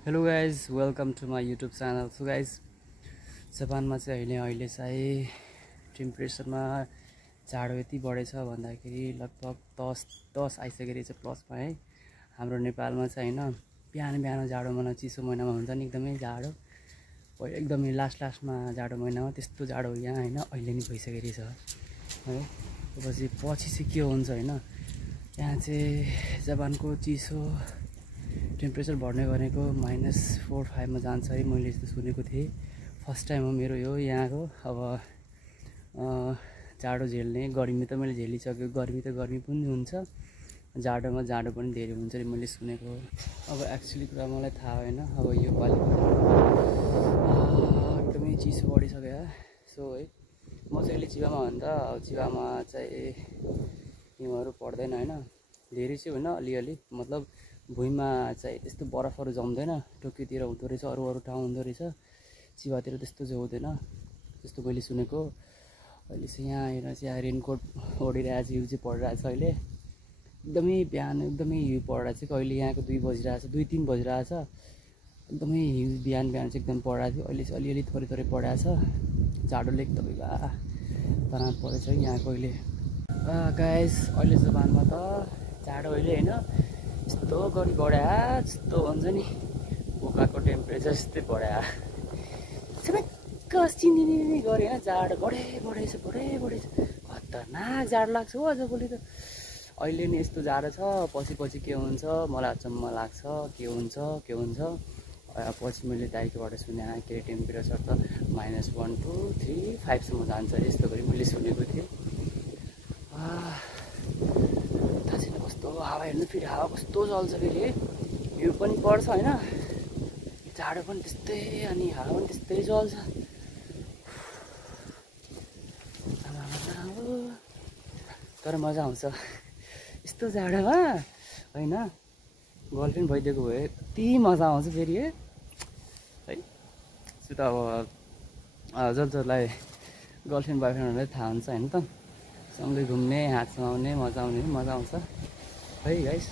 Hello guys welcome to my YouTube channel. So guys जापानमा चाहिँ अहिले चाहिँ टेम्परेचरमा जाडो यति बढेछ भन्दाखेरि लगभग 10 आइसकेको रहेछ प्लसमा है। हाम्रो नेपालमा चाहिँ होइन बिहान बिहान जाडो महिना चिसो महिनामा हुन्छ नि एकदमै जाडो, एकदमै लास्टमा जाडो महिनामा त्यस्तो जाडो यहाँ होइन अहिले नि भइसकेको रहेछ है। पछि चाहिँ के हुन्छ होइन, यहाँ चाहिँ जापानको चिसो टेम्परेचर बढ्ने गरेको -4-5 मा जान्छ है। मैले यस्तो सुनेको थिएँ, फर्स्ट टाइम हो मेरो यो यहाँको। अब जाडो झेल्ने, गर्मी त मैले झेलिसक्यो, गर्मी त गर्मी पनि हुन्छ, जाडोमा जाडो पनि धेरै हुन्छ नि मैले सुनेको। अब एक्चुअली कुरा मलाई थाहा भएन। अब यो पालि एकदमै चिसो बढिसक्यो। सो है म चाहिँ अहिले चिबामा भन्दा चिबामा चाहिँ हिउँहरू पर्दैन होइन, धेरै चाहिँ होइन, अलिअलि मतलब भुइँमा चाहिँ त्यस्तो बरफहरू जम्दैन। टोकियोतिर हुँदो रहेछ, अरू ठाउँ हुँदो रहेछ, चिबातिर त्यस्तो चाहिँ हुँदैन जस्तो मैले सुनेको। अहिले चाहिँ यहाँ हेर चाहिँ यहाँ रेनकोट ओढिरहेको छ, हिउँ चाहिँ परिरहेको छ अहिले एकदमै। बिहान एकदमै हिउँ परिरहेको छ, कहिले यहाँको 2 बजिरहेको छ, 2-3 बजिरहेको छ, एकदमै हिउँ बिहान चाहिँ एकदम परिरहेको थियो। अहिले चाहिँ अलिअलि थोरै परिरहेको छ, जाडोले एकदमै तनाव परेछ यहाँको अहिले। गाइस अहिले जमानमा त जाडो अहिले होइन यस्तो गरी बढ्या जस्तो हुन्छ नि, बोकाको टेम्परेचर यस्तै बढ्या चिनिने गरे होइन। जाडो बढेछ खतरनाक जाडो लाग्छ हो आजभोलि त। अहिले नि यस्तो जाडो छ, पछि के हुन्छ मलाई अचम्म लाग्छ, के हुन्छ। पछि मैले दाइकोबाट सुने के अरे टेम्परेचर त -1, 2, 3, 5 सम्म जान्छ यस्तो गरी मैले सुनेको थिएँ। कस्तो हावा हेर्नु, फेरि हावा कस्तो चल्छ, फेरि हिउँ पनि पर्छ होइन, जाडो पनि त्यस्तै अनि हावा पनि त्यस्तै चल्छ। तर मजा आउँछ यस्तो जाडोमा होइन। गर्लफ्रेन्ड भइदिएको भए यति मजा आउँछ फेरि है। त्यो त अब जसलाई गर्लफ्रेन्ड बोयफ्रेन्डहरूलाई थाहा हुन्छ होइन त, सँगै घुम्ने, हात समाउने, मजा आउने, मजा आउँछ है गाइस।